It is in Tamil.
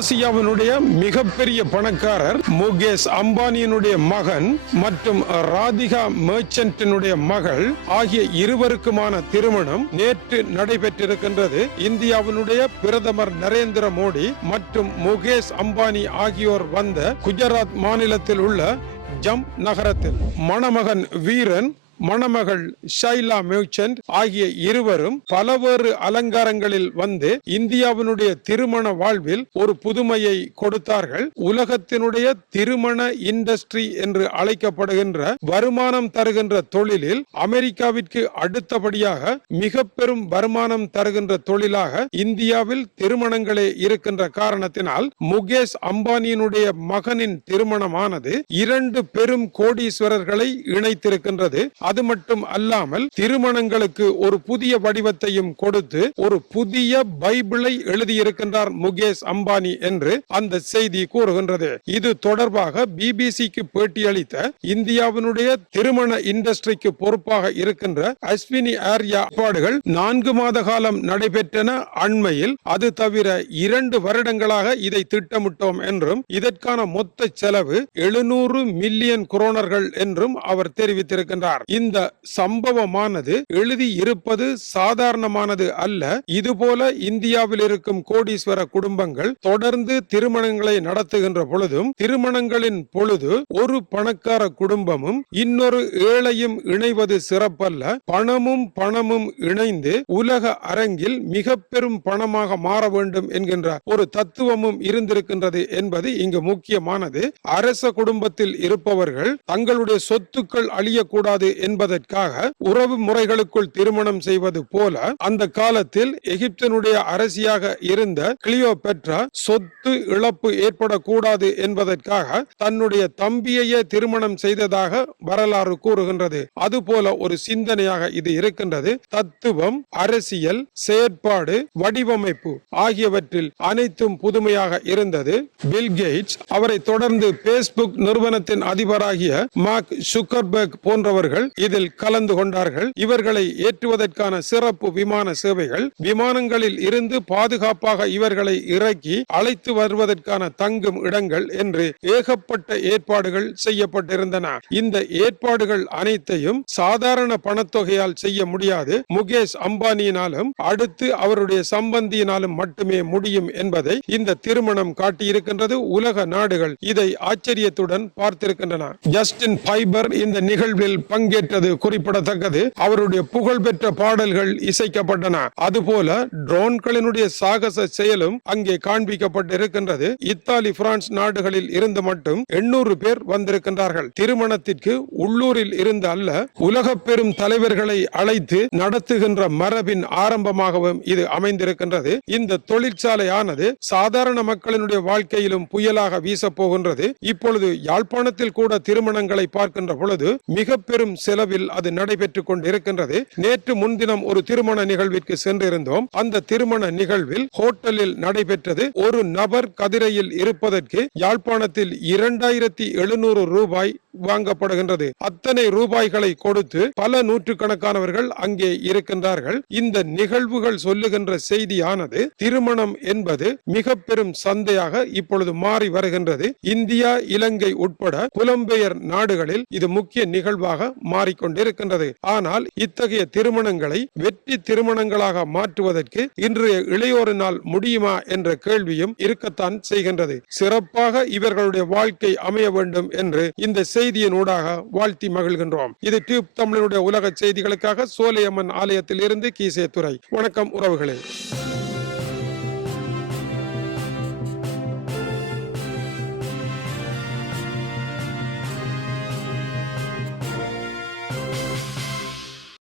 ஆசியாவினுடைய மிகப்பெரிய பணக்காரர் முகேஷ் அம்பானியினுடைய மகன் மற்றும் ராதிகா மேர்ச்சன்டினுடைய மகள் ஆகிய இருவருக்குமான திருமணம் நேற்று நடைபெற்றிருக்கின்றது. இந்தியாவினுடைய பிரதமர் நரேந்திர மோடி மற்றும் முகேஷ் அம்பானி ஆகியோர் வந்த குஜராத் மாநிலத்தில் உள்ள ஜம் நகரத்தில். மணமகன் வீரன் மணமகள் ஷைலா மியூச்சன் ஆகிய இருவரும் பலவேறு அலங்காரங்களில் வந்து இந்தியாவினுடைய திருமண வாழ்வில் ஒரு புதுமையை கொடுத்தார்கள். உலகத்தினுடைய திருமண இண்டஸ்ட்ரி என்று அழைக்கப்படுகின்ற வருமானம் தருகின்ற தொழிலில் அமெரிக்காவிற்கு அடுத்தபடியாக மிக பெரும் வருமானம் தருகின்ற தொழிலாக இந்தியாவில் திருமணங்களே இருக்கின்ற காரணத்தினால் முகேஷ் அம்பானியினுடைய மகனின் திருமணமானது இரண்டு பெரும் கோடீஸ்வரர்களை இணைத்திருக்கின்றது. அது மட்டும் அல்லாமல் திருமணங்களுக்கு ஒரு புதிய வடிவத்தையும் கொடுத்து ஒரு புதிய பைபிளை எழுதியிருக்கின்றார் முகேஷ் அம்பானி என்று அந்த செய்தி கூறுகின்றது. இது தொடர்பாக பிபிசிக்கு பேட்டியளித்த இந்தியாவினுடைய திருமண இண்டஸ்ட்ரிக்கு பொறுப்பாக இருக்கின்ற அஸ்வினி ஆர்யா ஏற்பாடுகள் நான்கு மாத காலம் நடைபெற்றன. அண்மையில் அது தவிர இரண்டு வருடங்களாக இதை திட்டமிட்டோம் என்றும் இதற்கான மொத்த செலவு எழுநூறு மில்லியன் குரோனர்கள் என்றும் அவர் தெரிவித்திருக்கின்றார். இந்த சம்பவமானது எழுதி இருப்பது சாதாரணமானது அல்ல. இதுபோல இந்தியாவில் இருக்கும் கோடீஸ்வர குடும்பங்கள் தொடர்ந்து திருமணங்களை நடத்துகின்ற பொழுதும் திருமணங்களின் பொழுது ஒரு பணக்கார குடும்பமும் இன்னொரு ஏழையும் இணைவது சிறப்பல்ல. பணமும் பணமும் இணைந்து உலக அரங்கில் மிக பெரும் பணமாக மாற வேண்டும் என்கின்ற ஒரு தத்துவமும் இருந்திருக்கின்றது என்பது இங்கு முக்கியமானது. அரச குடும்பத்தில் இருப்பவர்கள் தங்களுடைய சொத்துக்கள் அழியக்கூடாது என்பதற்காக உறவு முறைகளுக்குள் திருமணம் செய்வது போல அந்த காலத்தில் எகிப்தனுடைய அரசியாக இருந்த கிளியோ பெட்ரா சொத்து இழப்பு ஏற்படக்கூடாது என்பதற்காக தன்னுடைய தம்பியையே திருமணம் செய்ததாக வரலாறு கூறுகின்றது. அதுபோல ஒரு சிந்தனையாக இது இருக்கின்றது. தத்துவம் அரசியல் செயற்பாடு வடிவமைப்பு ஆகியவற்றில் அனைத்தும் புதுமையாக இருந்தது. பில் கேட்ஸ் அவரை தொடர்ந்து பேஸ்புக் நிறுவனத்தின் அதிபராகிய மார்க் சுக்கர்பர்க் போன்றவர்கள் இதில் கலந்து கொண்டார்கள். இவர்களை ஏற்றுவதற்கான சிறப்பு விமான சேவைகள். விமானங்களில் இருந்து பாதுகாப்பாக இவர்களை இறக்கி அழைத்து வருவதற்கான தங்கும் இடங்கள் என்று ஏகப்பட்ட ஏற்பாடுகள் செய்யப்பட்டிருந்தன. இந்த ஏற்பாடுகள் அனைத்தையும் சாதாரண பணத்தொகையால் செய்ய முடியாது. முகேஷ் அம்பானியினாலும் அடுத்து அவருடைய சம்பந்தியினாலும் மட்டுமே முடியும் என்பதை இந்த திருமணம் காட்டியிருக்கின்றது. உலக நாடுகள் இதை ஆச்சரியத்துடன் பார்த்திருக்கின்றன. ஜஸ்டின் பைபர் இந்த நிகழ்வில் பங்கேற்றது குறிப்பிடத்தக்கது. அவருடைய புகழ்பெற்ற பாடல்கள் இசைக்கப்பட்டன. அதுபோல ட்ரோன்களினுடைய சாகச செயலும் அங்கே காண்பிக்கப்பட்டிருக்கின்றது. இத்தாலி பிரான்ஸ் நாடுகளில் இருந்து மட்டும் எண்ணூறு பேர் வந்திருக்கின்றார்கள். திருமணத்திற்கு உள்ளூரில் இருந்து அல்ல உலக பெரும் தலைவர்களை அழைத்து நடத்துகின்ற மரபின் ஆரம்பமாகவும் இது அமைந்திருக்கின்றது. இந்த தொழிற்சாலையானது சாதாரண மக்களினுடைய வாழ்க்கையிலும் புயலாக வீசப் போகின்றது. இப்பொழுது யாழ்ப்பாணத்தில் கூட திருமணங்களை பார்க்கின்ற பொழுது மிக பெரும் செலவில் அது நடைபெற்றுக் கொண்டிருக்கின்றது. நேற்று முன்தினம் ஒரு திருமண நிகழ்விற்கு சென்றிருந்தோம். அந்த திருமண நிகழ்வில் ஹோட்டலில் நடைபெற்றது. ஒரு நபர் கதிரையில் இருப்பதற்கு யாழ்ப்பாணத்தில் இரண்டாயிரத்தி எழுநூறு ரூபாய் வாங்கப்படுகின்றது. அத்தனை ரூபாய்களை கொடுத்து பல நூற்றுக்கணக்கானவர்கள் அங்கே இருக்கின்றார்கள். இந்த நிகழ்வுகள் சொல்லுகின்ற செய்தியானது திருமணம் என்பது மிக பெரும் சந்தையாக இப்பொழுது மாறி வருகின்றது. இந்தியா இலங்கை உட்பட புலம்பெயர் நாடுகளில் இது முக்கிய நிகழ்வாக மாறிக்கொண்டிருக்கின்றது. ஆனால் இத்தகைய திருமணங்களை வெற்றி திருமணங்களாக மாற்றுவதற்கு இன்றைய இளையோரினால் முடியுமா என்ற கேள்வியும் இருக்கத்தான் செய்கின்றது. சிறப்பாக இவர்களுடைய வாழ்க்கை அமைய வேண்டும் என்று இந்த செய்தியின் ஊடாக வாழ்த்தி மகிழ்கின்றோம். இது டியூப் தமிழனுடைய உலக செய்திகளுக்காக சோலையம்மன் ஆலயத்தில் இருந்து கீசே துறை வணக்கம் உறவுகளே.